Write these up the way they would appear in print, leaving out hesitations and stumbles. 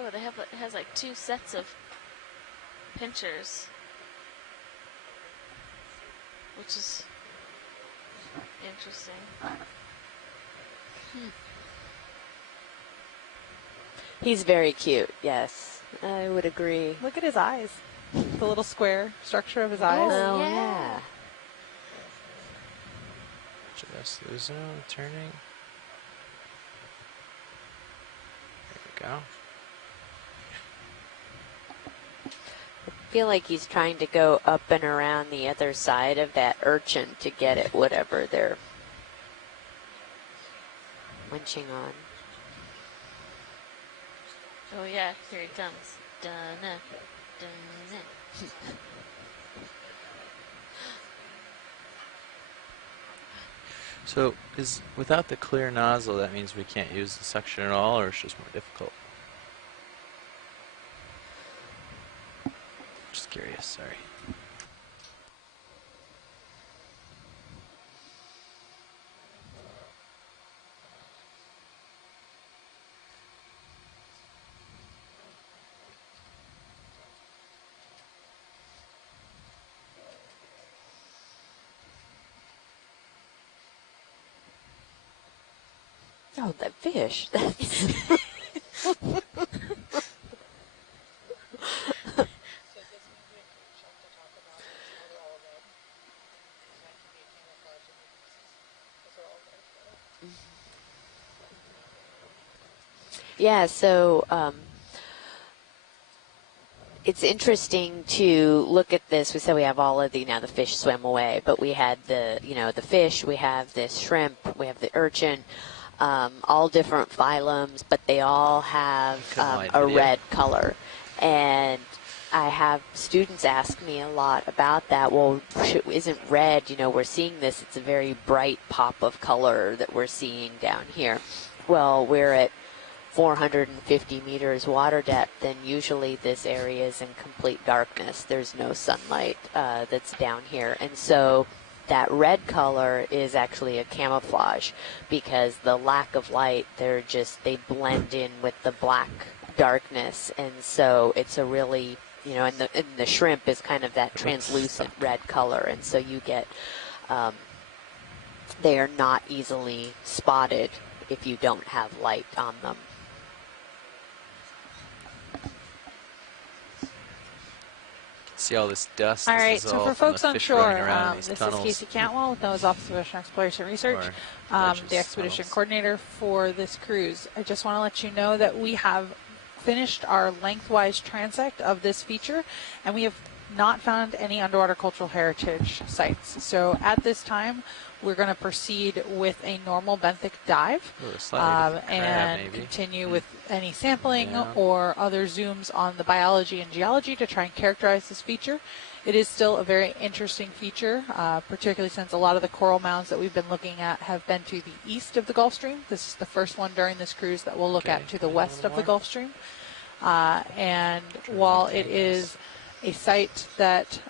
Oh, it has like 2 sets of pinchers, which is interesting. He's very cute, yes. I would agree. Look at his eyes. The little square structure of his eyes. Oh, yeah. Just losing him, turning. There we go. I feel like he's trying to go up and around the other side of that urchin to get at whatever they're munching on. Oh yeah, here he comes. Dun-na, dun-na. So, without the clear nozzle, that means we can't use the suction at all, or it's just more difficult? Just curious, sorry. Oh, that fish. That's yeah, so it's interesting to look at this. We said we have all of the, now the fish swim away, but we had the, the fish, we have this shrimp, we have the urchin, all different phylums, but they all have a red color. And I have students ask me a lot about that. Well, isn't red, we're seeing this, it's a very bright pop of color that we're seeing down here. Well, we're at 450 meters water depth, and usually this area is in complete darkness. There's no sunlight that's down here. And so that red color is actually a camouflage, because the lack of light, they blend in with the black darkness. And so it's a really, and the shrimp is kind of that translucent red color. And so you get, they are not easily spotted if you don't have light on them. See all this dust. All right, this is so all for from folks the on fish shore, running around in these this tunnels. is Casey Cantwell with NOAA's Office of Ocean Exploration Research, the expedition coordinator for this cruise. I just want to let you know that we have finished our lengthwise transect of this feature, and we have not found any underwater cultural heritage sites. So at this time, we're going to proceed with a normal benthic dive and continue with any sampling or other zooms on the biology and geology to try and characterize this feature. It is still a very interesting feature, particularly since a lot of the coral mounds that we've been looking at have been to the east of the Gulf Stream. This is the first one during this cruise that we'll look at to the west of the Gulf Stream. And while it is a site that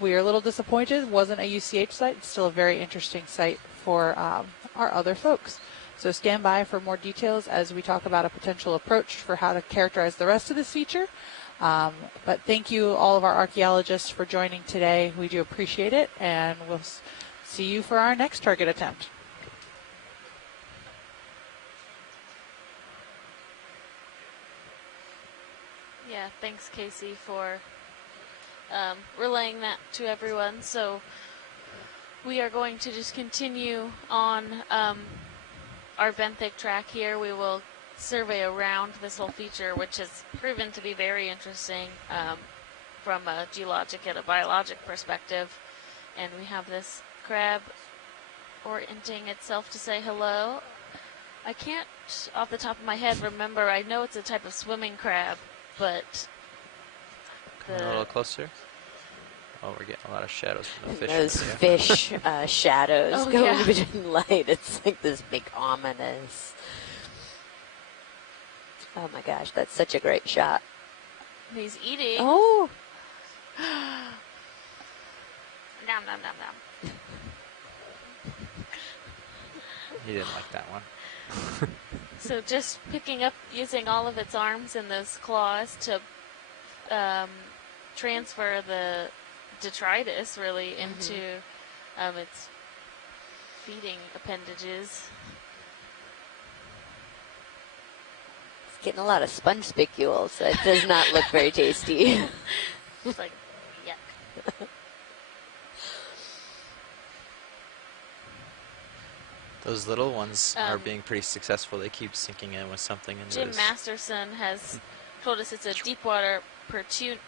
we are a little disappointed wasn't a UCH site, it's still a very interesting site for our other folks. So stand by for more details as we talk about a potential approach for how to characterize the rest of this feature. But thank you, all of our archaeologists, for joining today. We do appreciate it, and we'll see you for our next target attempt. Yeah, thanks, Casey, for relaying that to everyone. So we are going to just continue on our benthic track here. We will survey around this whole feature, which has proven to be very interesting from a geologic and a biologic perspective. And we have this crab orienting itself to say hello. I can't, off the top of my head, remember. I know it's a type of swimming crab, but a little closer. Oh, we're getting a lot of shadows from the fish. Those fish shadows going between light. It's like this big ominous. Oh my gosh, that's such a great shot. He's eating. Oh. Nom, nom, nom, nom. He didn't like that one. So just picking up, using all of its arms and those claws to transfer the detritus really into its feeding appendages. It's getting a lot of sponge spicules. So it does not look very tasty. It's like, yuck. Those little ones are being pretty successful. They keep sinking in with something. Into Jim Masterson has told us it's a deepwater portunid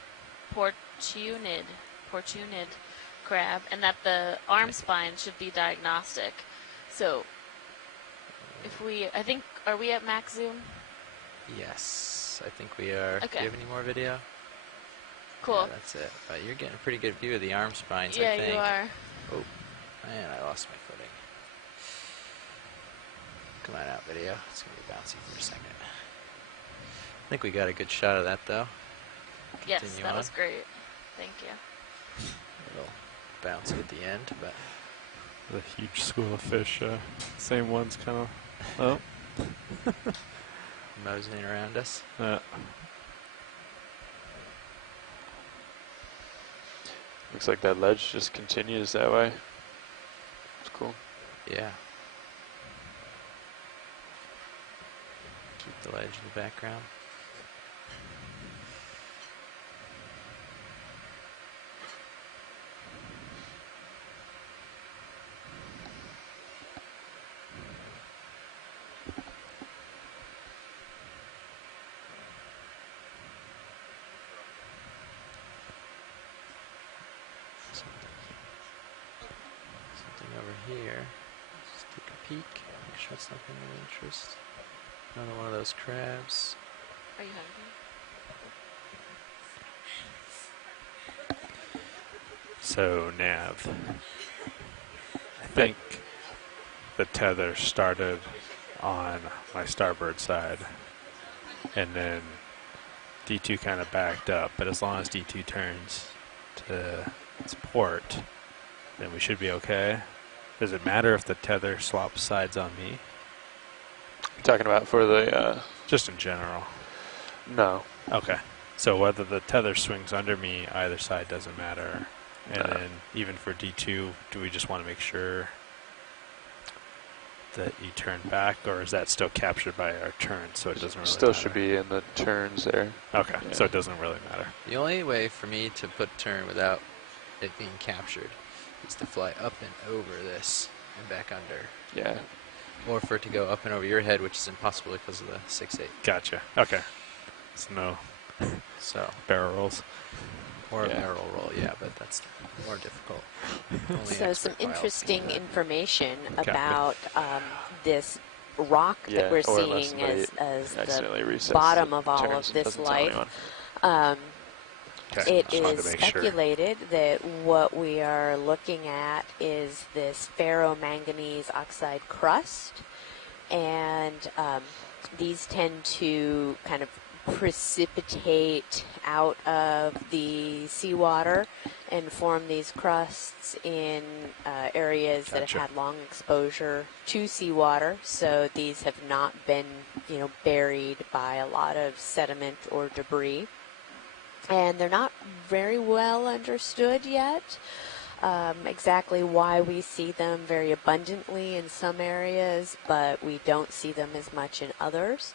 crab, and that the arm spine should be diagnostic. So, if we, I think, are we at max zoom? Yes, I think we are. Okay. Do you have any more video? Cool. Yeah, that's it. But you're getting a pretty good view of the arm spines, I Yeah, think. you are. Oh, man, I lost my footing. Come on out, video. It's going to be bouncy for a second. I think we got a good shot of that, though. Yes, Continue that on. was great. Thank you. A little bouncy at the end, but... The huge school of fish. Same ones kind of... Oh. moseying around us. Looks like that ledge just continues that way. It's cool. Yeah. Keep the ledge in the background. Something over here. Just take a peek. Make sure it's nothing of interest. Another one of those crabs. Are you hungry? So, Nav, I think the tether started on my starboard side, and then D2 kind of backed up, but as long as D2 turns to its port, then we should be okay. Does it matter if the tether swaps sides on me? You're talking about for the... Just in general. No. Okay. So whether the tether swings under me, either side doesn't matter. And then even for D2, do we just want to make sure that you turn back, or is that still captured by our turn, so it doesn't really Still matter? should be in the turns there. Okay, Yeah. so it doesn't really matter. The only way for me to put turn without it being captured is to fly up and over this and back under. Yeah. Or for it to go up and over your head, which is impossible because of the 6/8. Gotcha. Okay. So no So, barrel rolls. or Yeah. a barrel roll, yeah, but that's more difficult. Only So some expert pilots can do interesting that. information Copy. about this rock Yeah, that we're or unless seeing somebody as accidentally the resets bottom the of all turns of and this doesn't tell life. anyone. Okay. It Just wanted is to make sure. speculated that what we are looking at is this ferromanganese oxide crust, and these tend to kind of precipitate out of the seawater and form these crusts in areas that Gotcha. have had long exposure to seawater. So these have not been, buried by a lot of sediment or debris. And they're not very well understood yet. Exactly why we see them very abundantly in some areas, but we don't see them as much in others.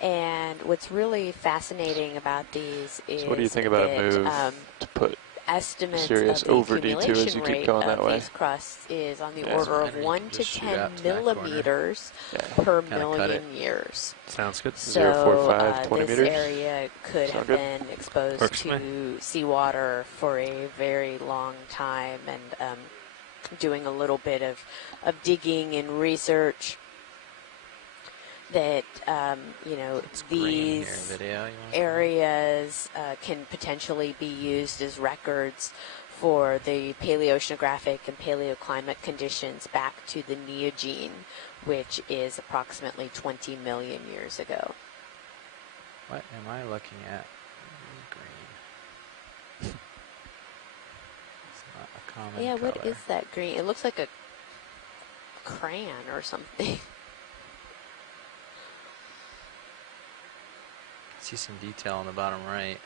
And what's really fascinating about these is So what do you think about a move to put estimates serious of the over D2 as accumulation you keep rate going that of way? these crusts is on the Yeah. order of Or you 1 can to just shoot 10 out to that corner. millimeters Yeah. per Kinda cut million years. Sounds good. So 0, 4, 5, 20 this meters? area could Sound have good? been exposed Works for to seawater for a very long time, and doing a little bit of digging and research that It's green here, these video. You want areas can potentially be used as records for the paleoceanographic and paleoclimate conditions back to the Neogene, which is approximately 20 million years ago. What am I looking at? Green. It's not a common Yeah, what color. is that green? It looks like a crayon or something. see some detail on the bottom right.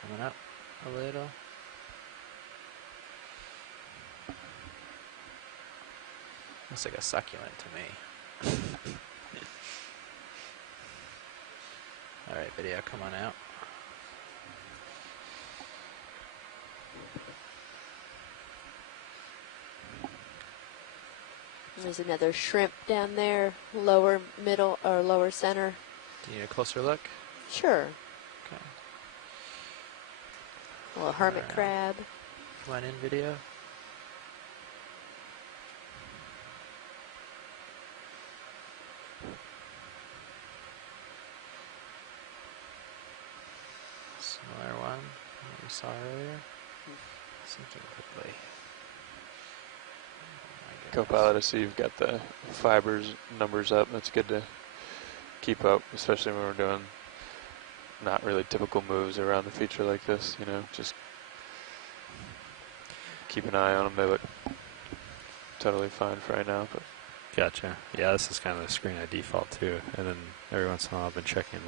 Coming up a little. Looks like a succulent to me. All right, video, come on out. There's another shrimp down there, lower middle or lower center. Do you need a closer look? Sure. Okay. A little hermit Alright. crab. Come on in, video. Similar one that we saw earlier. Sinking quickly. Oh my goodness. Copilot, I see you've got the fibers numbers up. That's good to keep up, especially when we're doing not really typical moves around the feature like this, you know, just keep an eye on them. They look totally fine for right now, but Gotcha. Yeah, this is kind of the screen I default to, and then every once in a while I've been checking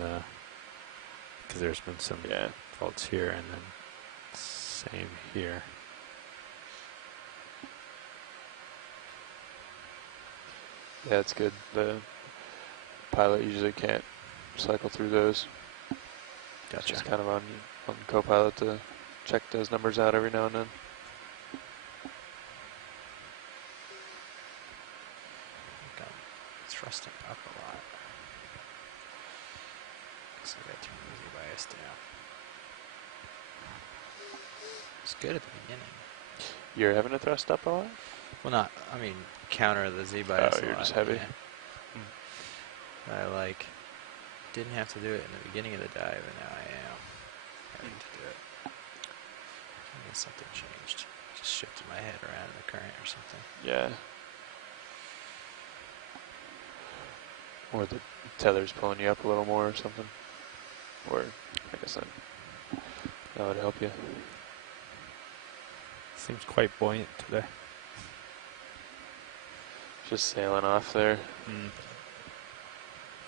because there's been some yeah. faults here, and then same here. Yeah, it's good. The pilot usually can't cycle through those. Gotcha. It's kind of on Copilot to check those numbers out every now and then. It's thrusting up a lot. So I gotta turn the Z-bias down. It's good at the beginning. You're having to thrust up a lot? Well, I mean, counter the Z-bias a you're lot, just heavy. Yeah. I didn't have to do it in the beginning of the dive, and now I am having to do it. I guess something changed. Just shifted my head around in the current or something. Yeah. Or the tether's pulling you up a little more or something. Or, I guess that would help you. Seems quite buoyant today. Just sailing off there.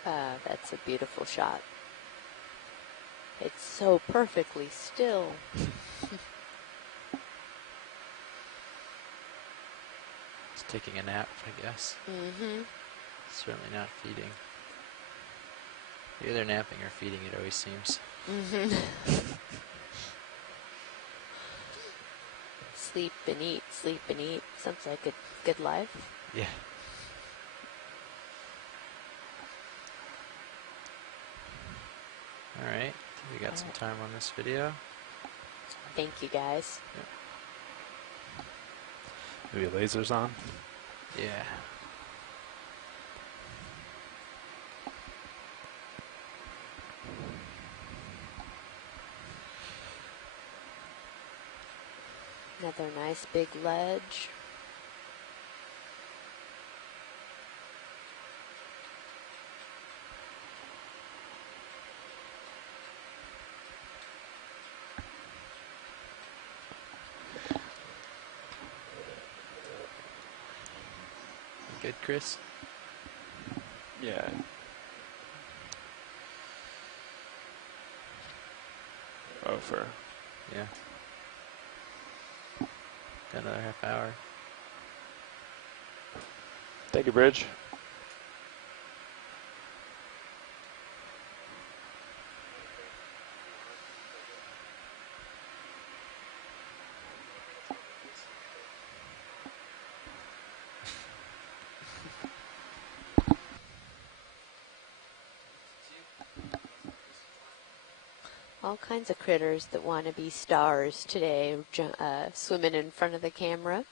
That's a beautiful shot. It's so perfectly still. It's taking a nap, I guess. Mm-hmm. Certainly not feeding. Either napping or feeding, it always seems. Mm-hmm. Sleep and eat, sleep and eat. Sounds like a good life. Yeah. All right. We got some time on this video. Thank you, guys. Maybe lasers on. Yeah. Another nice big ledge. You good, Chris? Yeah. Oh, for Yeah. Got another half hour. thank you, Bridge. All kinds of critters that want to be stars today, swimming in front of the camera.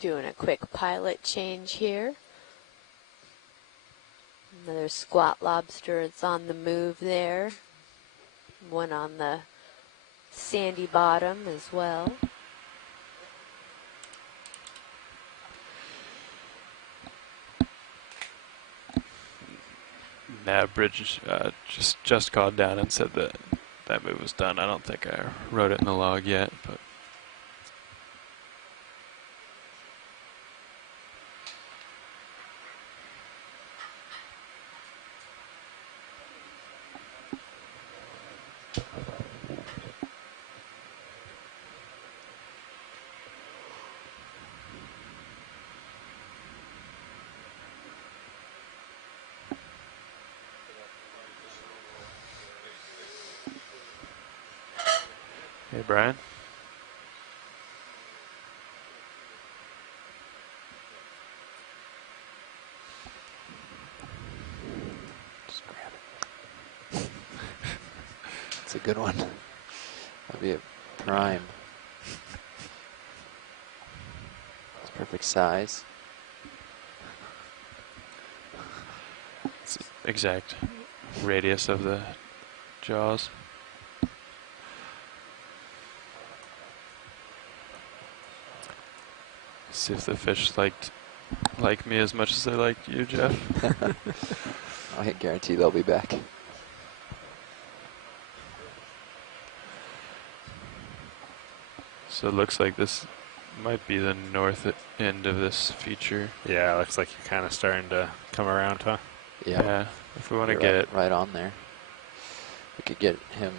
Doing a quick pilot change here. Another squat lobster is on the move there. One on the sandy bottom as well. Nav Bridge just called down and said that that move was done. I don't think I wrote it in the log yet, but hey, Brian. Just grab it. It's a good one. That'll be a prime. It's perfect size. It's the exact radius of the jaws. See if the fish like me as much as they liked you, Jeff. I guarantee they'll be back. So it looks like this might be the north end of this feature. Yeah, looks like you're kind of starting to come around, huh? Yeah. If we want to You're get it right on there. We could get him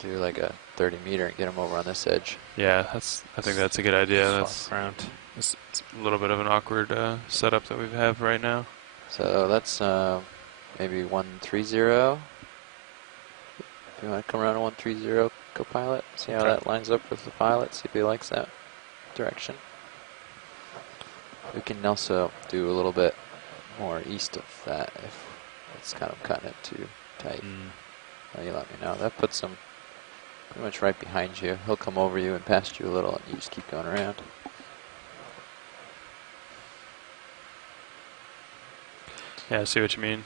do like a 30 meter and get him over on this edge. Yeah, I think that's a good idea. That's Around. it's a little bit of an awkward setup that we have right now. So that's maybe 130. If you want to come around to 130, co-pilot, see how Okay. that lines up with the pilot, see if he likes that direction. We can also do a little bit more east of that if it's kind of cutting it too tight. You let me know. That puts him pretty much right behind you. He'll come over you and past you a little, and you just keep going around. Yeah, I see what you mean.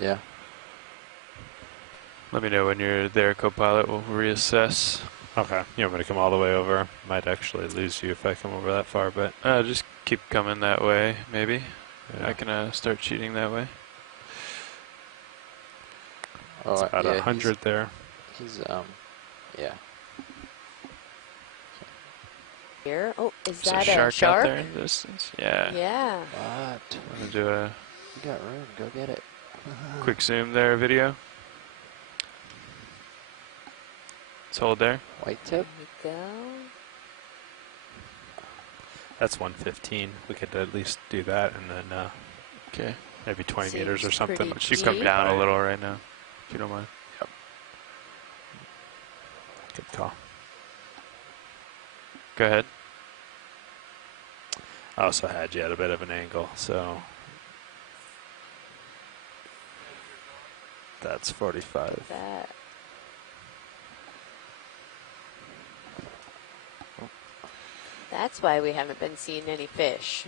Yeah. Let me know when you're there, co-pilot. We'll reassess. Okay. You want me to come all the way over? Might actually lose you if I come over that far, but Just keep coming that way, maybe. yeah. I can start cheating that way. It's about yeah, 100 there. He's yeah. Here. Oh, is There's that a a shark out there in the distance. Yeah. Yeah. What? I'm gonna do a You got room. Go get it. quick zoom there, video. Let's hold there. White There tip. we go. That's 115. We could at least do that, and then Okay. maybe 20 Seems meters or something. pretty She's deep. coming down a little right now, if you don't mind. Good call. Go ahead. I also had you at a bit of an angle, so that's 45. That. That's why we haven't been seeing any fish.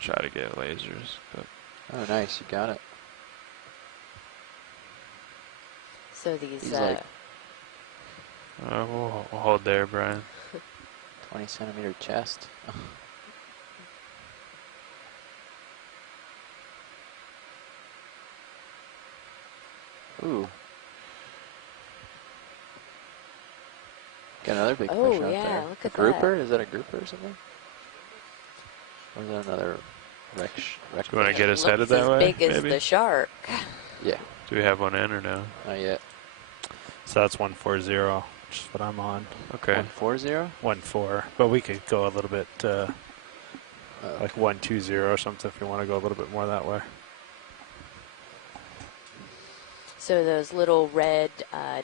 Try to get lasers, but Oh, nice. You got it. So these, He's like we'll hold there, Brian. 20 centimeter chest. Ooh. Got another big Oh, fish out yeah, there. look A at grouper? Is that a grouper or something? Or is that another wreck? Do you want to get us headed looks that way? as big as maybe? the shark. Yeah, Do we have one in or no? not yet. So that's 140, which is what I'm on. Okay. 140? 14, but we could go a little bit like 120 or something if you want to go a little bit more that way. So those little red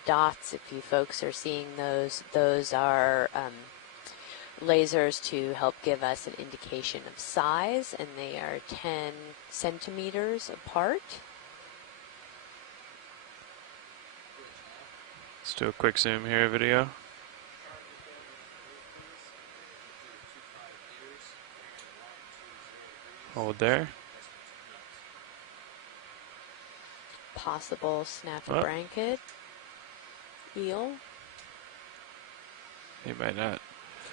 dots, if you folks are seeing those are lasers to help give us an indication of size, and they are 10 centimeters apart. Let's do a quick zoom here, video. Hold there. Possible snaffle-blanket eel. He might not.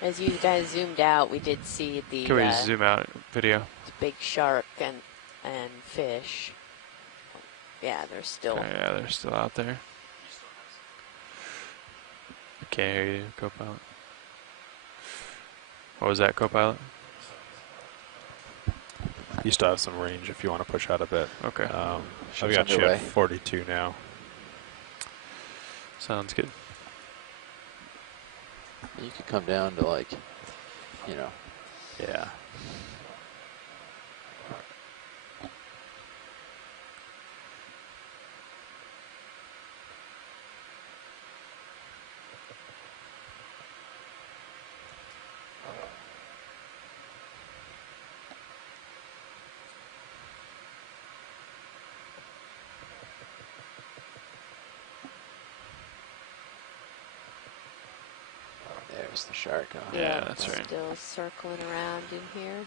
As you guys zoomed out, we did see the Can we zoom out video? big shark and fish. Yeah, they're still. Okay, yeah, they're still out there. I can't hear you, co-pilot. What was that, co-pilot? You still have some range if you want to push out a bit. Okay. I've Ship's got you underway. at 42 now. Sounds good. You could come down to like, you know, Yeah. there's the shark. Oh. Yeah, that's right. Still circling around in here.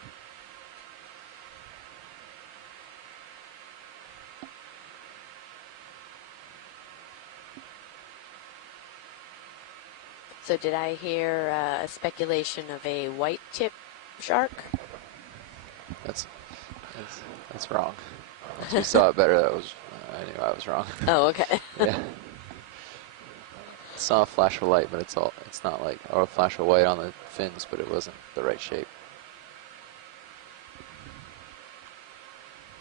So did I hear a speculation of a white tip shark? That's wrong. Once we saw it better, I knew I was wrong. Oh, okay. Yeah. Saw a flash of light, but it's not like, or a flash of white on the fins, but it wasn't the right shape.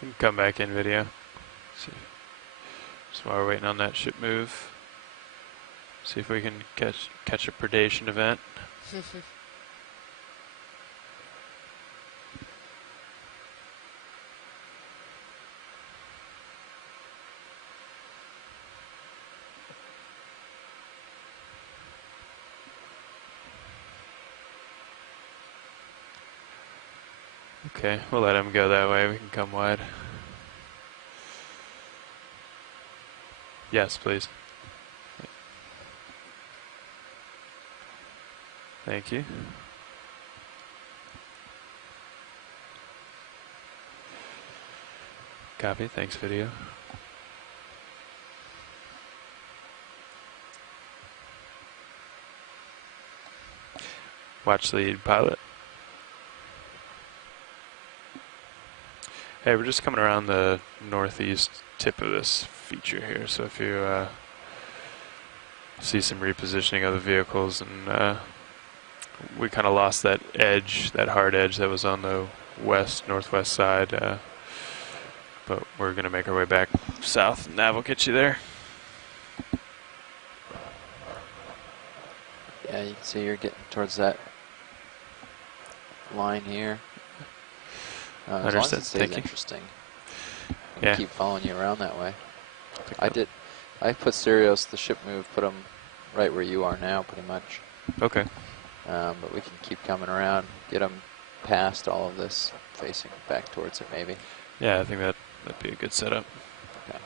We can come back in video. See. So while we're waiting on that ship move, see if we can catch a predation event. Okay, we'll let him go that way. We can come wide. Yes, please. Thank you. Copy. Thanks, video. Watch lead, pilot. Hey, we're just coming around the northeast tip of this feature here, so if you see some repositioning of the vehicles, and we kind of lost that edge, that hard edge that was on the northwest side, but we're going to make our way back south. Nav will get you there. Yeah, you can see you're getting towards that line here. As long as Understood. it stays Thank you. interesting. I Yeah. keep following you around that way. I put Sirius, the ship move, put them right where you are now, pretty much. Okay. But we can keep coming around, get them past all of this, facing back towards it maybe. Yeah, I think that'd be a good setup. Okay.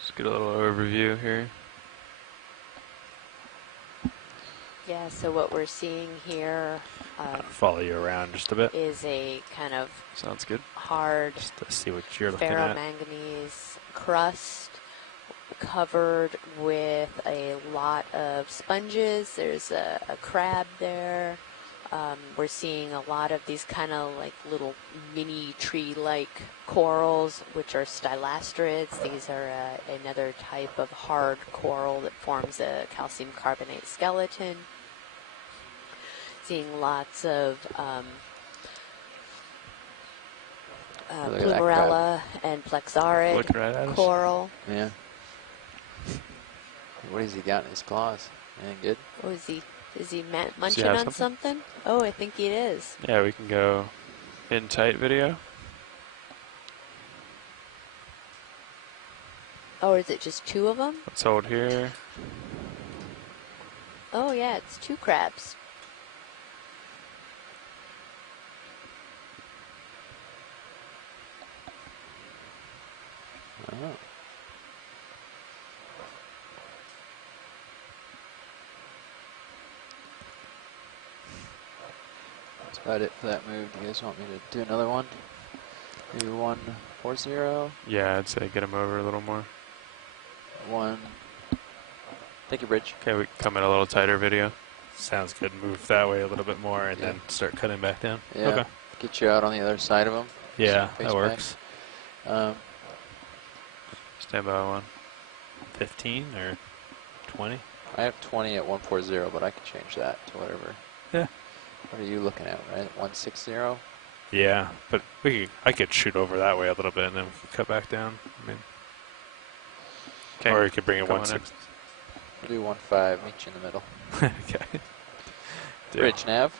Just get a little overview here. Yeah, so what we're seeing here Follow you around just a bit, is a kind of Sounds good. hard just to see what you're looking at. ferromanganese crust covered with a lot of sponges. There's a crab there. We're seeing a lot of these kind of like little mini tree-like corals, which are stylastrids. These are another type of hard coral that forms a calcium carbonate skeleton. Seeing lots of Look at that plumerella and plexarid Looking right at us. coral. Yeah. What has he got in his claws? Anything good? What was he? Is he munching have on something? Oh, I think he is. Yeah, we can go in tight video. Oh, is it just 2 of them? Let's hold here. Oh, yeah, it's 2 crabs. Oh. That's about it for that move. Do you guys want me to do another one? Maybe 140? Yeah, I'd say get him over a little more. 1. Thank you, Bridge. Okay, we can come in a little tighter video. Sounds good. Move that way a little bit more and Yeah. then start cutting back down. Yeah. Okay. Get you out on the other side of him. Yeah, Face that works. back. Stand by one. 15 or 20? I have 20 at 140, but I can change that to whatever. Yeah. What are you looking at, right? 160? Yeah, but I could shoot over that way a little bit and then we could cut back down. I mean, or you could bring it Come on 160. We'll do 1.5, meet you in the middle. Okay. Bridge nav.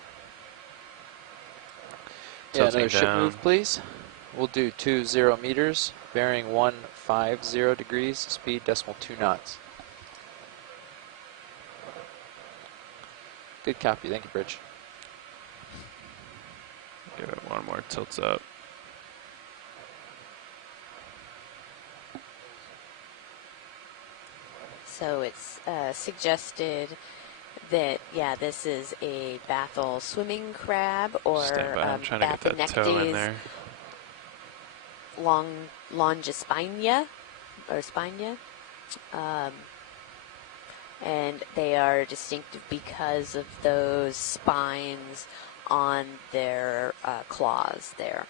Yeah, Tilting another ship down. move, please. We'll do 20 meters, bearing 150 degrees, speed .2 knots. Good copy, thank you, Bridge. Give it one more tilts up. So it's suggested that, yeah, this is a Bathel swimming crab or Stand by. I'm trying to get that toe in Bathinectes there. longispina or spina. And they are distinctive because of those spines on their claws there.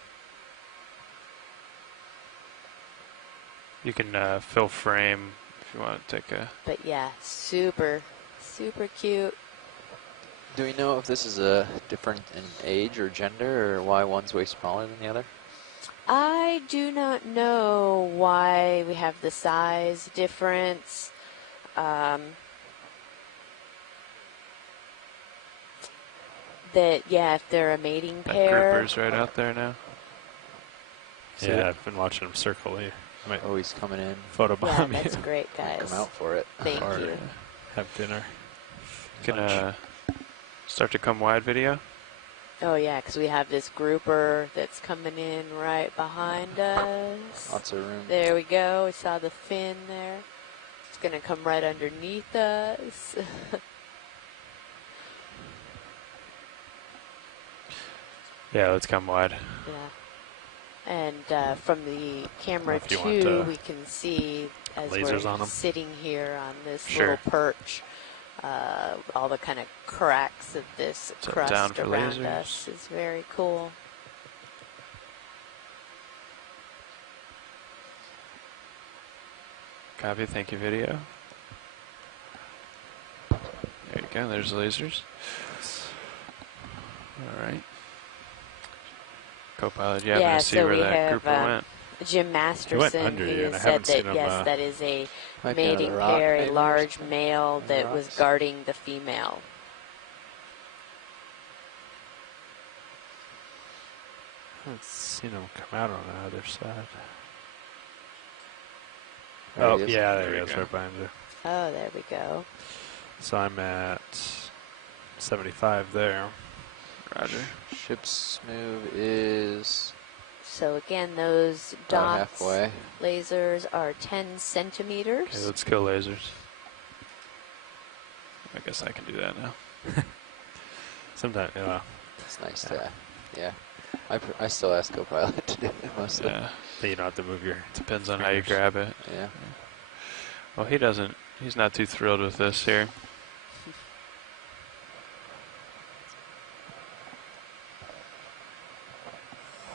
You can fill frame if you want to take a... But yeah, super cute. Do we know if this is a different in age or gender, or why one's way smaller than the other? I do not know why we have the size difference. That, yeah, if they're a mating That pair. grouper's right out there now. See Yeah, it? I've been watching him circle here. Might Oh, he's coming in. photobomb Yeah, that's you. great, guys. Come out for it. Thank Or you. have dinner. Can Lunch. start to come wide video. Oh, yeah, because we have this grouper that's coming in right behind us. Lots of room. There we go. We saw the fin there. It's going to come right underneath us. Yeah, let's come wide. Yeah. And from the camera If you want, too, we can see as lasers on we're 'em. sitting here on this Sure. little perch, all the kind of cracks of this Tilt crust down for around lasers. us is very cool. Copy, thank you, video. There you go, there's the lasers. All right. Co-pilot, you happen Yeah, to see so where we that have, grouper went? Jim Masterson, under who you, and I said haven't that seen him, yes, that is a Might be under mating the rock, pair, a maybe, or large something. male Under the that was rocks. guarding the female. I haven't seen him come out on the other side. There Oh, he is. yeah, There there he you is, go. right behind you. Oh, there we go. So I'm at 75 there. Roger. Ship's move is So again, those about dots, halfway. lasers are 10 Okay, centimeters. let's kill lasers. I guess I can do that now. Sometimes, yeah. It's nice to, yeah. I still ask co-pilot to do it mostly. Yeah, Then you don't have to move your. depends on how you fingers. grab it. Yeah. Well, he's not too thrilled with this here.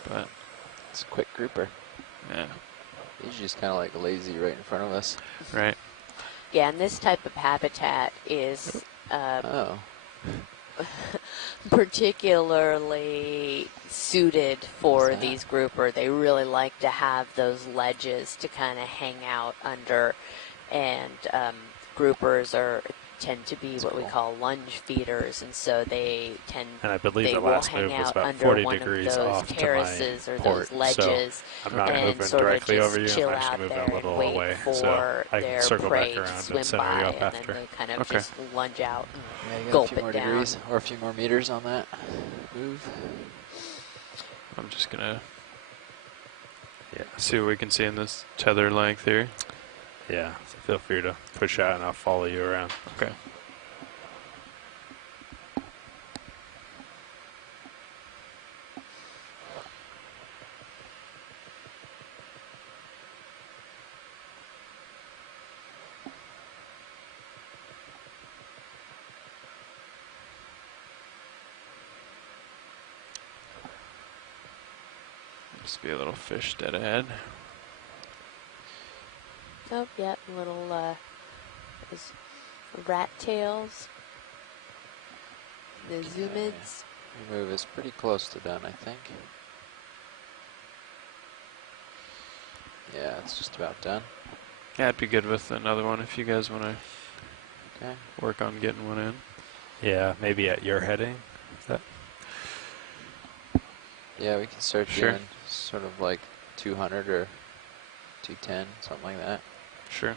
But, It's a quick grouper. yeah, He's just kind of like lazy right in front of us. right. Yeah, and this type of habitat is Oh. particularly suited for What's that? these grouper. They really like to have those ledges to kind of hang out under, and groupers are tend to be what we call lunge feeders, and so they tend. And I believe they the will last hang move was out about under 40 one degrees of those off to my terraces or port, those ledges, so I'm not and moving sort of directly just over you. chill I'm out actually there moving a and little wait away, for so I can their circle prey back to around and swim center by, you up and after. then they kind of Okay. just lunge out and Yeah, you got a gulp few more it down. degrees or a few more meters on that move. I'm just gonna see what we can see in this tether length here. Yeah, so feel free to push out and I'll follow you around. Okay. Just be a little fish dead ahead. Oh, yeah, little those rat tails, the zoomids. Your move is pretty close to done, I think. Yeah, it's just about done. Yeah, I'd be good with another one if you guys want to Okay. work on getting one in. Yeah, maybe at your heading. Is that? Yeah, we can start Sure. doing sort of like 200 or 210, something like that. Sure.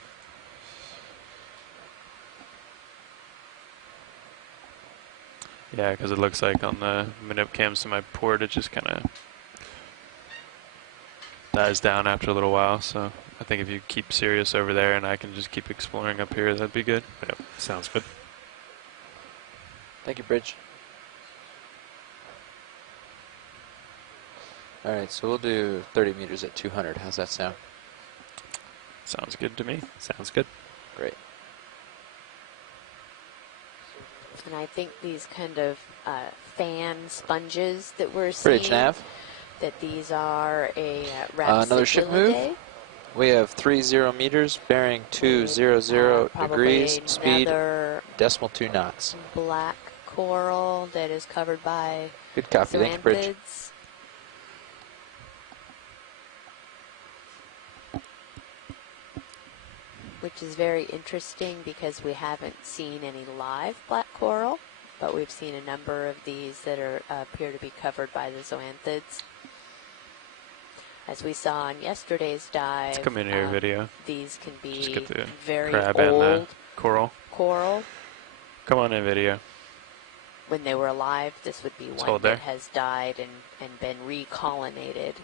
Yeah, because it looks like on the minute cams to my port, it just kind of dies down after a little while. So I think if you keep Sirius over there and I can just keep exploring up here, that'd be good. Yep, sounds good. Thank you, Bridge. All right, so we'll do 30 meters at 200. How's that sound? Sounds good to me. Sounds good. Great. And I think these kind of fan sponges that we're Bridge seeing, nav. that these are a Another ship move. Rhapsodidae. We have 30 meters, bearing 200 degrees, Probably speed another decimal 2 knots. black coral that is covered by Good copy. Thank you, Bridge. zoanthids. Which is very interesting because we haven't seen any live black coral, but we've seen a number of these that are appear to be covered by the zoanthids. As we saw on yesterday's dive, Let's come in here, video. these can Just be get the very crab and the old coral. coral. Come on in, video. When they were alive, this would be Let's one hold that there. has died and been recolonized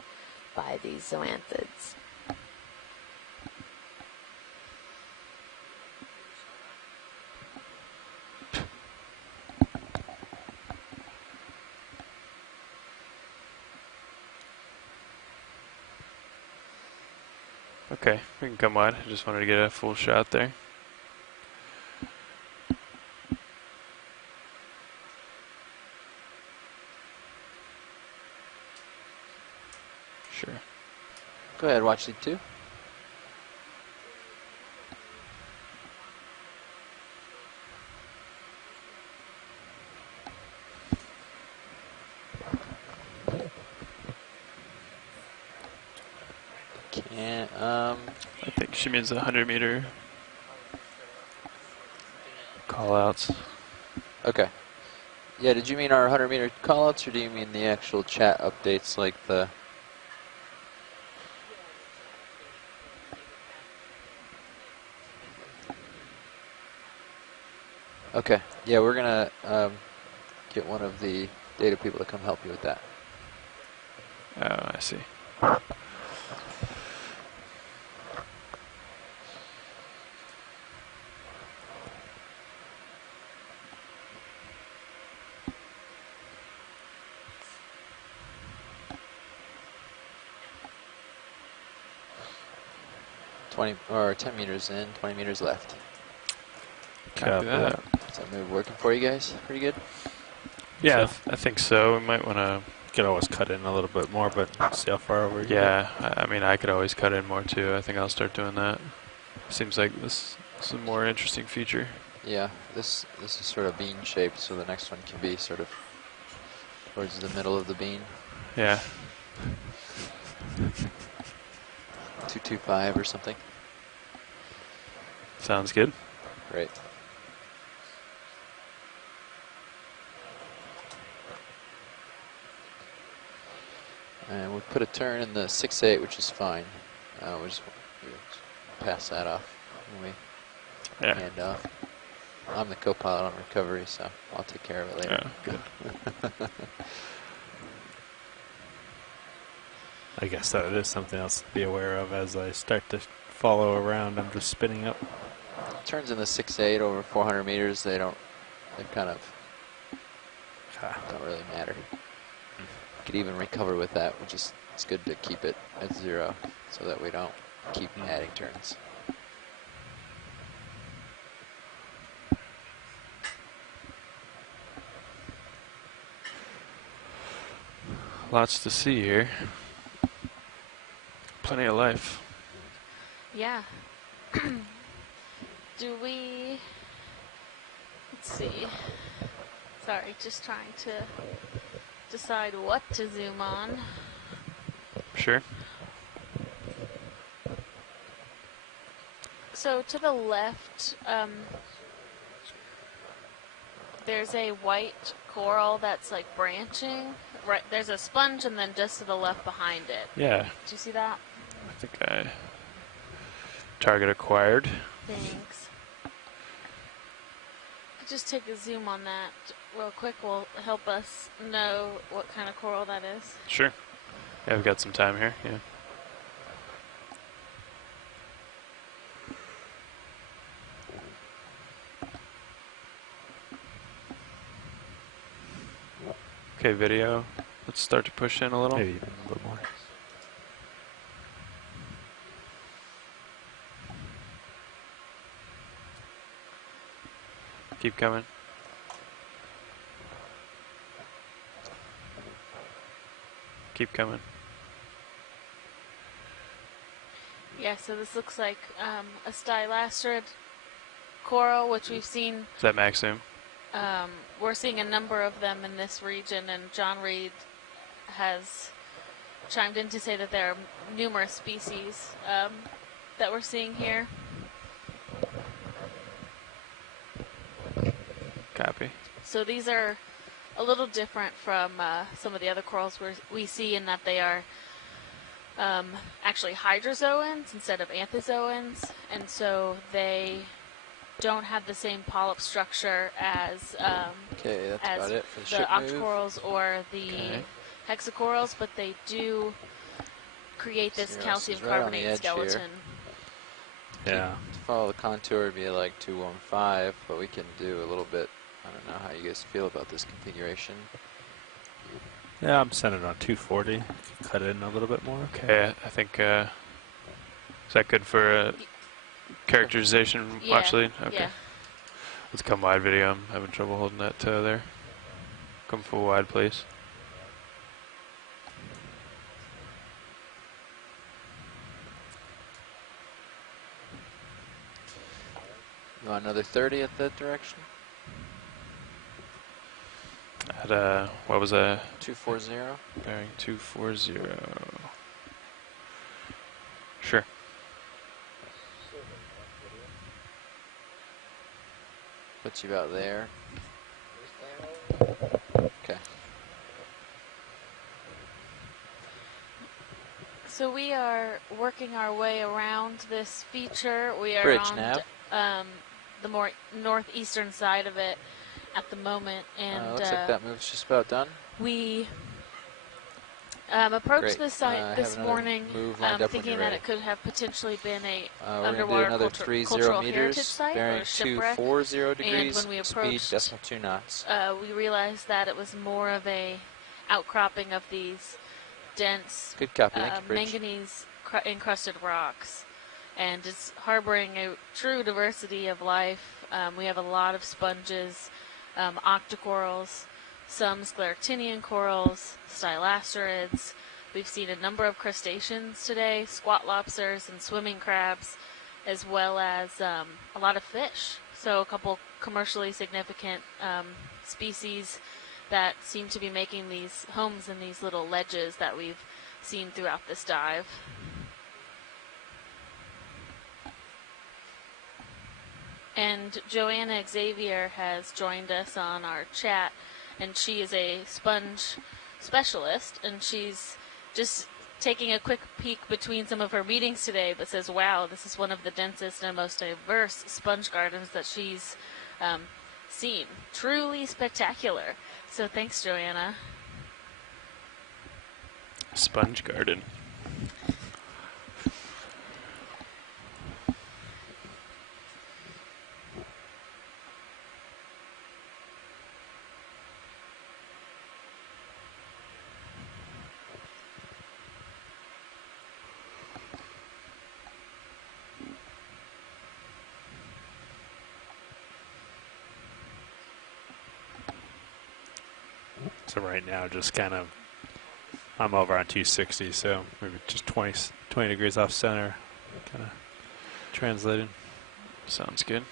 by these zoanthids. Okay, we can come wide. I just wanted to get a full shot there. Sure. Go ahead, watch lead 2. Can't, I think she means 100-meter call-outs. okay. Yeah, did you mean our 100-meter callouts, or do you mean the actual chat updates like the... Okay, yeah, we're gonna get one of the data people to come help you with that. Oh, I see. Or 10 meters in, 20 meters left. Copy that. Is that move working for you guys? Pretty good? Yeah, I think so. We might want to. Could always cut in a little bit more, but see how far over you Yeah, I mean, I could always cut in more too. I think I'll start doing that. Seems like this is a more interesting feature. Yeah, this is sort of bean shaped, so the next one can be sort of towards the middle of the bean. Yeah. 225 or something. Sounds good. Great. And we put a turn in the 6-8, which is fine. We'll just pass that off when we hand off. I'm the co-pilot on recovery, so I'll take care of it later. Yeah, good. I guess that is something else to be aware of as I start to follow around. I'm just spinning up. Turns in the 6-8 over 400 meters, they kind of don't really matter. You could even recover with that, which is, it's good to keep it at 0 so that we don't keep adding turns. Lots to see here. Plenty of life. Yeah. Do we... Let's see. Sorry, just trying to decide what to zoom on. Sure. So to the left, there's a white coral that's like branching. Right, there's a sponge, and then just to the left behind it. Yeah. Do you see that? I think target acquired. Thanks. Could just take a zoom on that real quick. Will help us know what kind of coral that is. Sure. Yeah, we've got some time here. Yeah. Okay, video. Let's start to push in a little. Maybe even a little more. Keep coming. Keep coming. Yeah, so this looks like a stylastrid coral, which we've seen. Is that max zoom? We're seeing a number of them in this region, and John Reed has chimed in to say that there are numerous species that we're seeing here. Copy. So these are a little different from some of the other corals we see in that they are actually hydrozoans instead of anthozoans, and so they don't have the same polyp structure as Okay, that's as about it for the the ship move. octocorals or the hexacorals, but they do create this Zeros calcium is right on the carbonate edge skeleton. Yeah. To follow the contour would be like 215, but we can do a little bit. I don't know how you guys feel about this configuration. Yeah, I'm sending it on 240. Cut it in a little bit more. Okay, I think, is that good for characterization Yeah, watch lead? Okay. yeah. Let's come wide video. I'm having trouble holding that there. Come full wide, please. You want another 30 at that direction? At, what was that? 240? Bearing 240. Sure. Puts you about there. Okay. So we are working our way around this feature. We are Bridge on nav. the more northeastern side of it at the moment, and Looks like that move's just about done. we approached Great. the site I this have another morning move lined up when thinking you're that ready. it could have potentially been a We're going to do underwater another cultural 30 heritage meters, site or bearing a shipwreck. 240 degrees, when we speed approached, decimal 2 knots. We realized that it was more of a outcropping of these dense Good copy, thank you, Bridge. manganese encrusted rocks, and it's harboring a true diversity of life. We have a lot of sponges, octocorals, some scleractinian corals, stylasterids. We've seen a number of crustaceans today, squat lobsters and swimming crabs, as well as a lot of fish. So a couple commercially significant species that seem to be making these homes in these little ledges that we've seen throughout this dive. And Joanna Xavier has joined us on our chat, and she is a sponge specialist, and she's just taking a quick peek between some of her meetings today, but says, wow, this is one of the densest and most diverse sponge gardens that she's seen. Truly spectacular. So thanks, Joanna. Sponge garden. So right now, just kind of, I'm over on 260, so maybe just 20 degrees off center, kind of translating. Sounds good.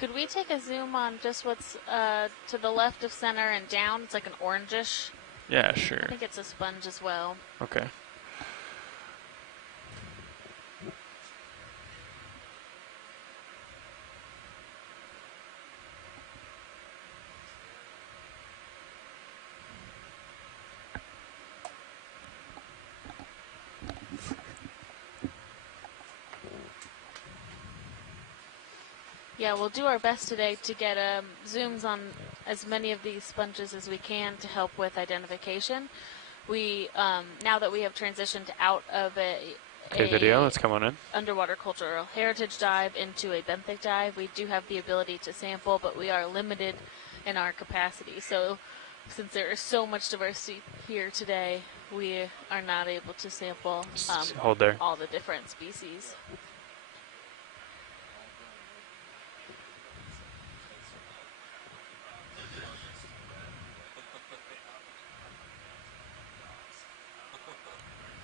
Could we take a zoom on just what's to the left of center and down? It's like an orangish. Yeah, sure. I think it's a sponge as well. Okay. Yeah, we'll do our best today to get zooms on as many of these sponges as we can to help with identification. We now that we have transitioned out of a video, let's come on in. Underwater cultural heritage dive into a benthic dive, we do have the ability to sample, but we are limited in our capacity. So since there is so much diversity here today, we are not able to sample Hold there. all the different species.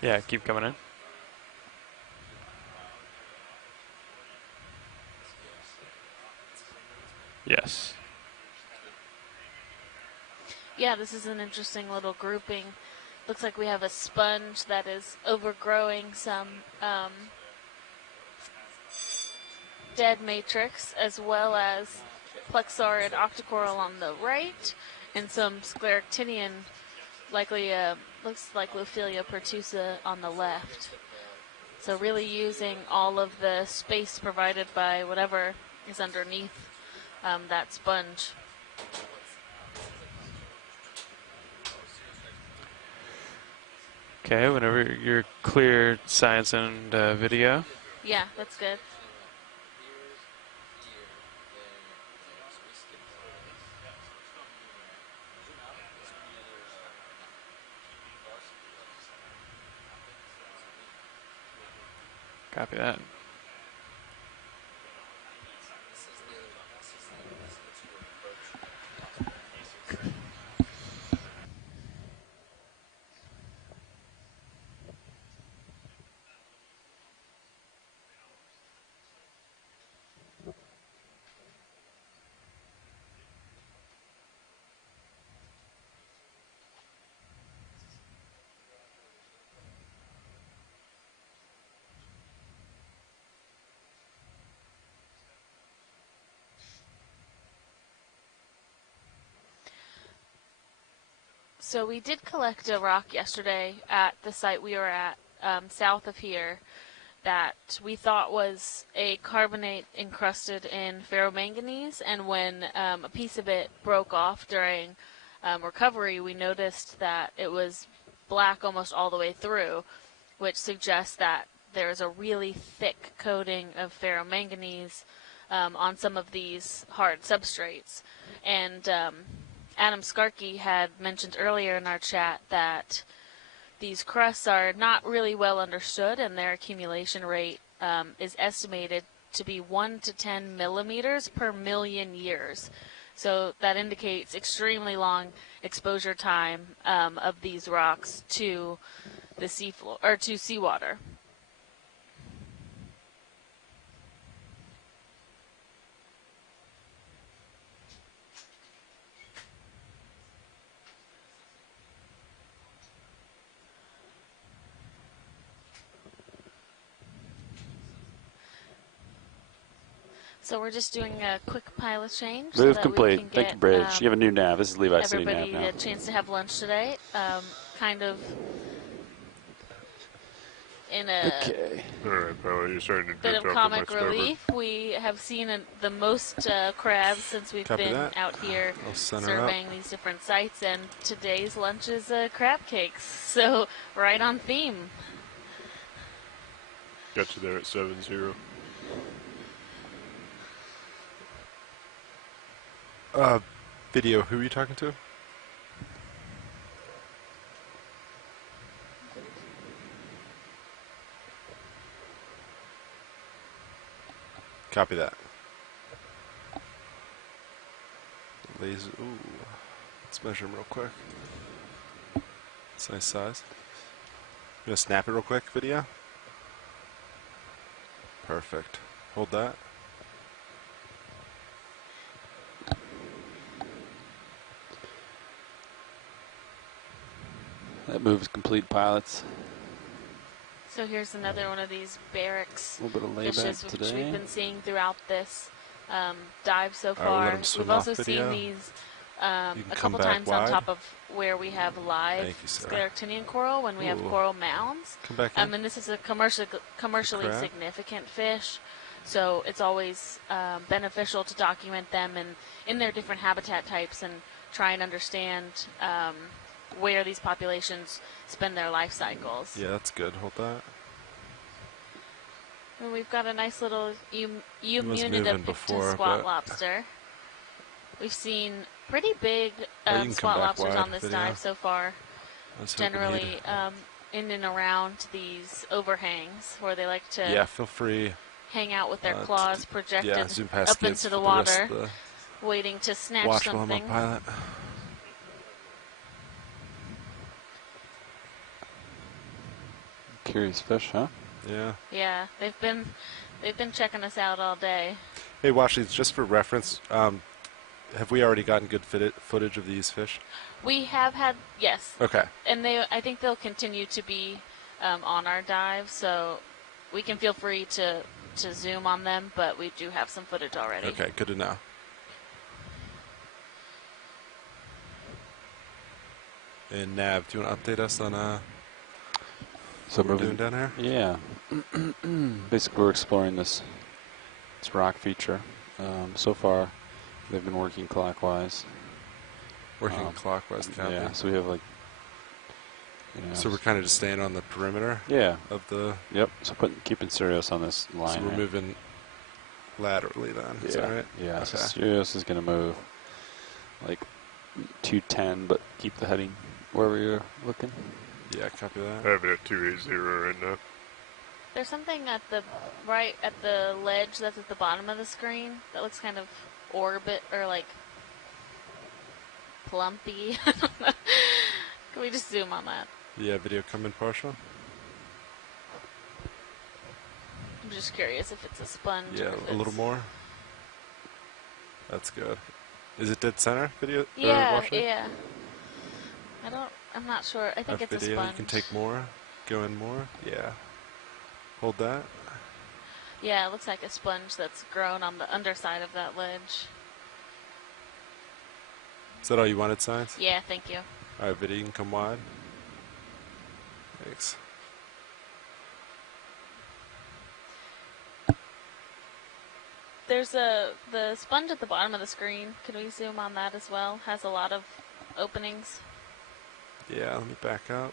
Yeah, keep coming in. Yes. Yeah, this is an interesting little grouping. Looks like we have a sponge that is overgrowing some dead matrix, as well as plexaurid octocoral on the right, and some scleractinian, likely looks like Lophilia pertusa on the left. So really using all of the space provided by whatever is underneath that sponge. Okay, whenever you're clear, science and video. Yeah, that's good. Copy that. So we did collect a rock yesterday at the site we were at south of here that we thought was a carbonate encrusted in ferromanganese, and when a piece of it broke off during recovery, we noticed that it was black almost all the way through, which suggests that there's a really thick coating of ferromanganese on some of these hard substrates. And Adam Skarke had mentioned earlier in our chat that these crusts are not really well understood, and their accumulation rate is estimated to be 1 to 10 millimeters per million years. So that indicates extremely long exposure time of these rocks to the seafloor or to seawater. So we're just doing a quick pilot change. Move so complete. Thank you, Bridge. You have a new nav. This is Levi City nav everybody now. a chance to have lunch today. Kind of in a Okay. All right, pal, you're starting to bit drift of off to my comic starboard. relief, we have seen the most crabs since we've Copy been that. out here I'll center surveying these different sites, and today's lunch is crab cakes, so right on theme. Got you there at 7-0. Video, who are you talking to? Copy that. Laser. Ooh. Let's measure him real quick. It's a nice size. You gonna snap it real quick, video? Perfect. Hold that. That moves complete, pilots. So here's another one of these barracks A little bit of fishes layback which today. we've been seeing throughout this dive so All right, we'll far. let 'em swim We've also off seen video. these You a can couple come back times on wide. top of where we have live Thank you, sir. scleractinian coral when we have Ooh. coral mounds. Come back in. And this is a commercially Crab. significant fish, so it's always beneficial to document them and in their different habitat types and try and understand where these populations spend their life cycles. Yeah, that's good. Hold that. And we've got a nice little was Eumnida moving before, squat but- lobster. We've seen pretty big Oh, you can come squat back lobsters wide, on this video. dive so far. I was hoping Generally you'd- in and around these overhangs where they like to yeah, feel free. hang out with their to- claws projected Yeah, zoom past up skids into the for rest water, of the waiting to snatch watch while I'm something. on pilot. Curious fish, huh? Yeah. Yeah, they've been checking us out all day. Hey, Washley, just for reference, have we already gotten good footage of these fish? We have had, yes, Okay. and I think they'll continue to be on our dive, so we can feel free to zoom on them, but we do have some footage already. Okay, good to know. And Nav, do you want to update us on So what we're moving doing down here? Yeah. Basically, we're exploring this rock feature. So far, they've been working clockwise. Working clockwise, copy. Yeah, so we have like. So we're kind of just staying on the perimeter Yeah. of the. Yep. So keeping Sirius on this line. So we're right? moving laterally then. Is that right? Yeah. So Okay. Sirius is going to move like 210, but keep the heading wherever you're looking. Yeah, copy that. I have it at 280 right now. There's something at the ledge that's at the bottom of the screen that looks kind of orbit or like plumpy. Can we just zoom on that? Yeah, video coming partial. I'm just curious if it's a sponge. Yeah, or if a little it's- more. That's good. Is it dead center video? Yeah, Washley? yeah. I'm not sure. I think Have it's a video. sponge. You can take more. Go in more. Yeah. Hold that. Yeah, it looks like a sponge that's grown on the underside of that ledge. Is that all you wanted, Science? Yeah, thank you. All right, video, you can come wide. Thanks. There's the sponge at the bottom of the screen. Can we zoom on that as well? Has a lot of openings. Yeah, let me back up.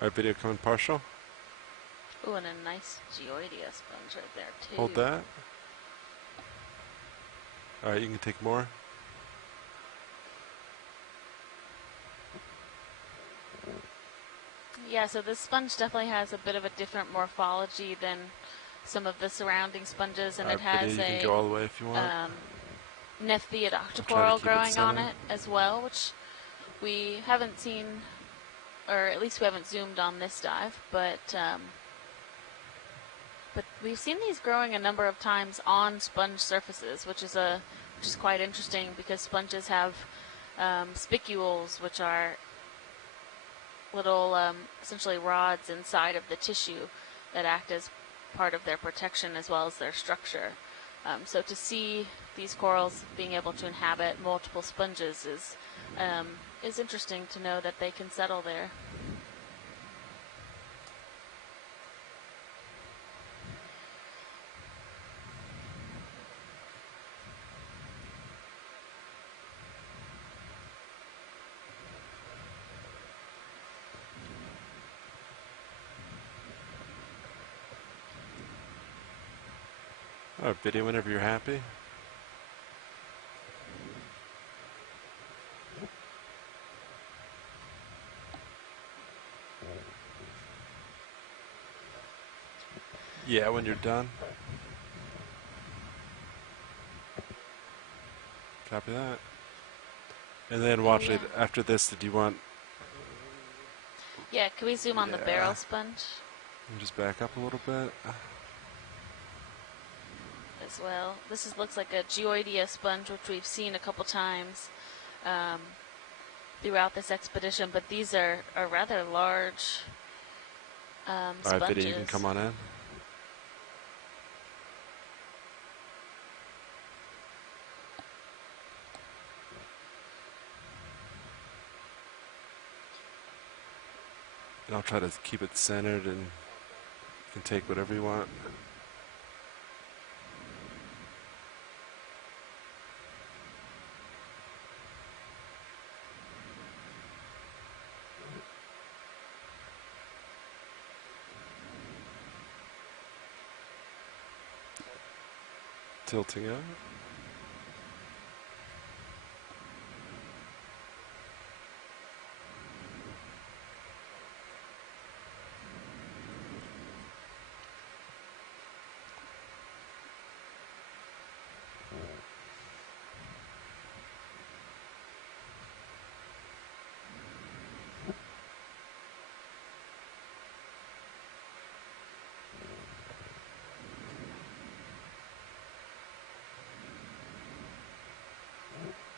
All right, video coming partial. Ooh, and a nice geoidea sponge right there too. Hold that. All right, you can take more. Yeah, so this sponge definitely has a bit of a different morphology than some of the surrounding sponges, and All it right, has video, you a can go all the way if you want. Nephtheodoctocoral keep it growing on centered. it as well, which we haven't seen, or at least we haven't zoomed on this dive, but we've seen these growing a number of times on sponge surfaces, which is quite interesting because sponges have spicules, which are little essentially rods inside of the tissue that act as part of their protection as well as their structure. So to see these corals being able to inhabit multiple sponges is interesting to know that they can settle there. All right, video whenever you're happy. Yeah, when you're done. Copy that. And then watch it after this. Did you want? Yeah, can we zoom on the barrel sponge? And just back up a little bit. As well. This looks like a geoidea sponge, which we've seen a couple times throughout this expedition, but these are rather large sponges. All right, video, you can come on in. And I'll try to keep it centered, and you can take whatever you want. Tilting out.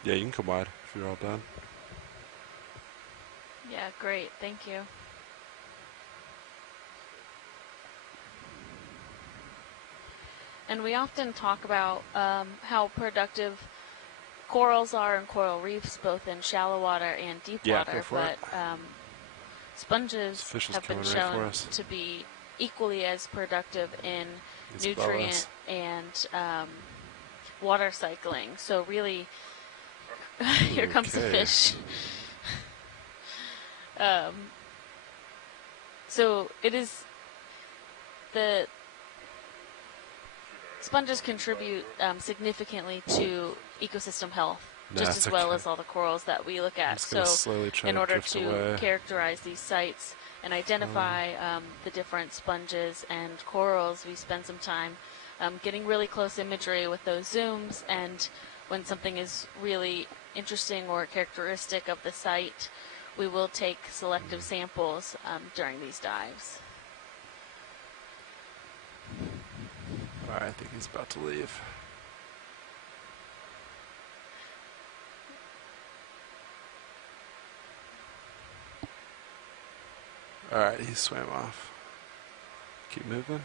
Yeah, you can come wide if you're all done. Yeah, great. Thank you. And we often talk about how productive corals are in coral reefs, both in shallow water and deep water. But sponges have been shown to be equally as productive in nutrient and water cycling. So really, here comes the fish. So it is the sponges contribute significantly to ecosystem health, just as well as all the corals that we look at. So in order to characterize these sites and identify the different sponges and corals, we spend some time getting really close imagery with those zooms, and when something is really interesting or characteristic of the site, we will take selective samples during these dives. All right, I think he's about to leave. All right, he swam off. Keep moving.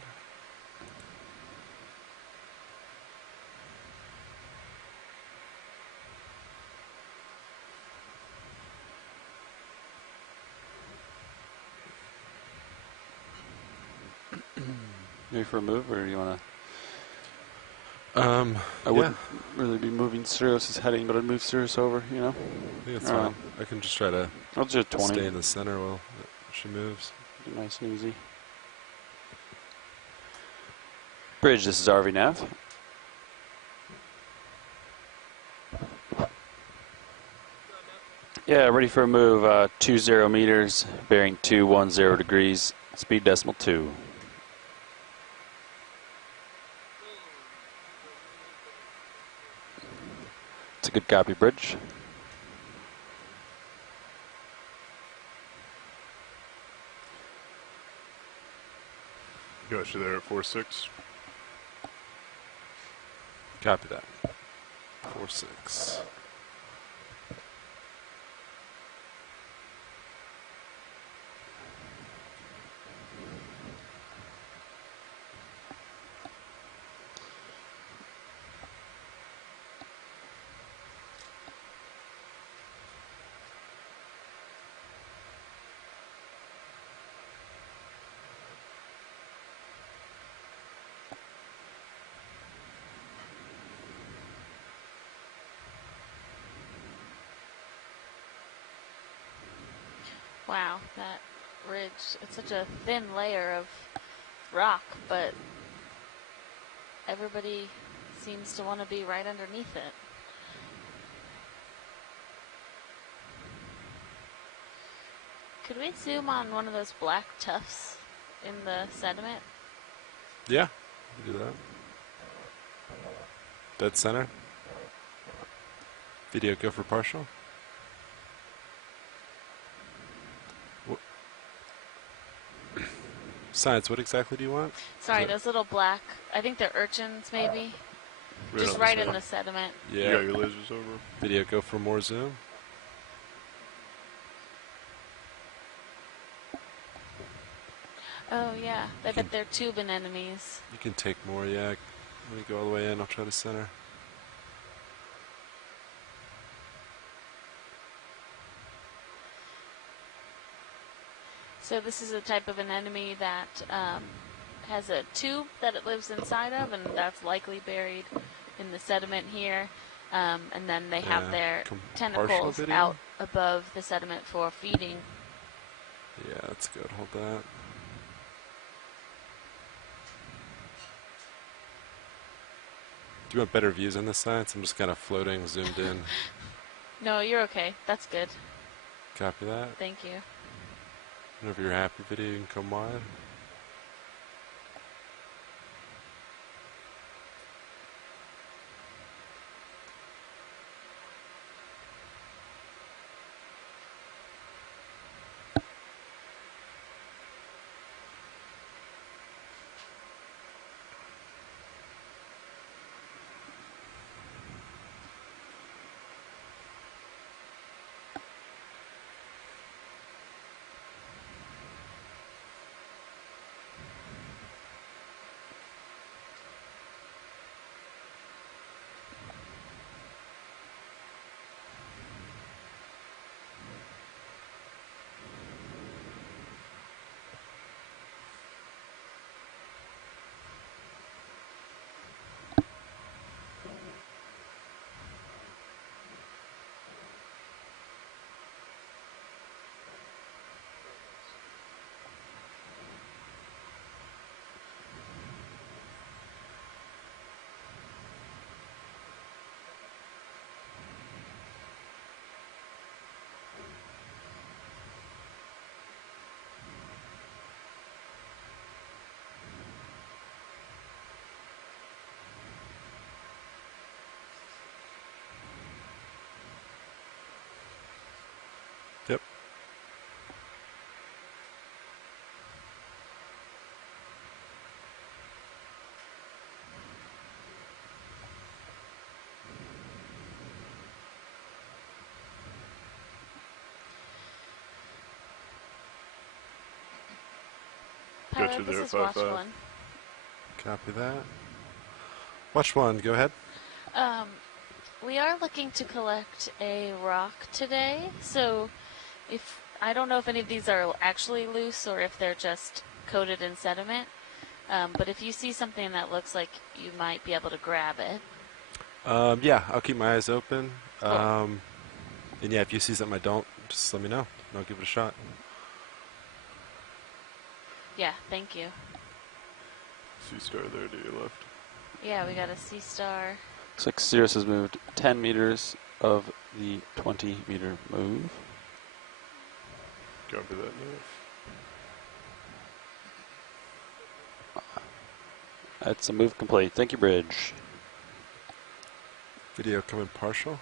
Maybe for a move, or do you want to? I wouldn't really be moving Sirius's heading, but I'd move Sirius over, you know? I think it's fine. I can just try to I'll just 20. Stay in the center while she moves. Be nice and easy. Bridge, this is RV Nav. Yeah, ready for a move. 20 meters, bearing 210 degrees, speed decimal 2. It's a good copy, Bridge. Got you there at 4.6. Copy that. 4.6. Wow, that ridge, it's such a thin layer of rock, but everybody seems to want to be right underneath it. Could we zoom on one of those black tufts in the sediment? Yeah, we can do that. Dead center. Video go for partial. Science, what exactly do you want? Sorry, those little black, I think they're urchins maybe. Just right in the sediment. Yeah. You got your lasers over. Video go for more zoom. Oh yeah, I bet they're tube anemones. You can take more, yeah. Let me go all the way in, I'll try to center. So this is a type of anemone that has a tube that it lives inside of, and that's likely buried in the sediment here. And then they have their tentacles out above the sediment for feeding. Yeah, that's good. Hold that. Do you want better views on this science? I'm just kind of floating, zoomed in. No, you're okay. That's good. Copy that. Thank you. Whenever you're happy, video, you can come wide. Yep. Pilot, this is watch one. Copy that. Watch one, go ahead. We are looking to collect a rock today, so if I don't know if any of these are actually loose or if they're just coated in sediment, but if you see something that looks like you might be able to grab it. Yeah, I'll keep my eyes open. Cool. And yeah, if you see something I don't, just let me know, and I'll give it a shot. Yeah, thank you. Sea star there to your left. Yeah, we got a sea star. Looks like Cirrus has moved 10 meters of the 20-meter move. Copy that move. That's a move complete. Thank you, Bridge. Video coming partial.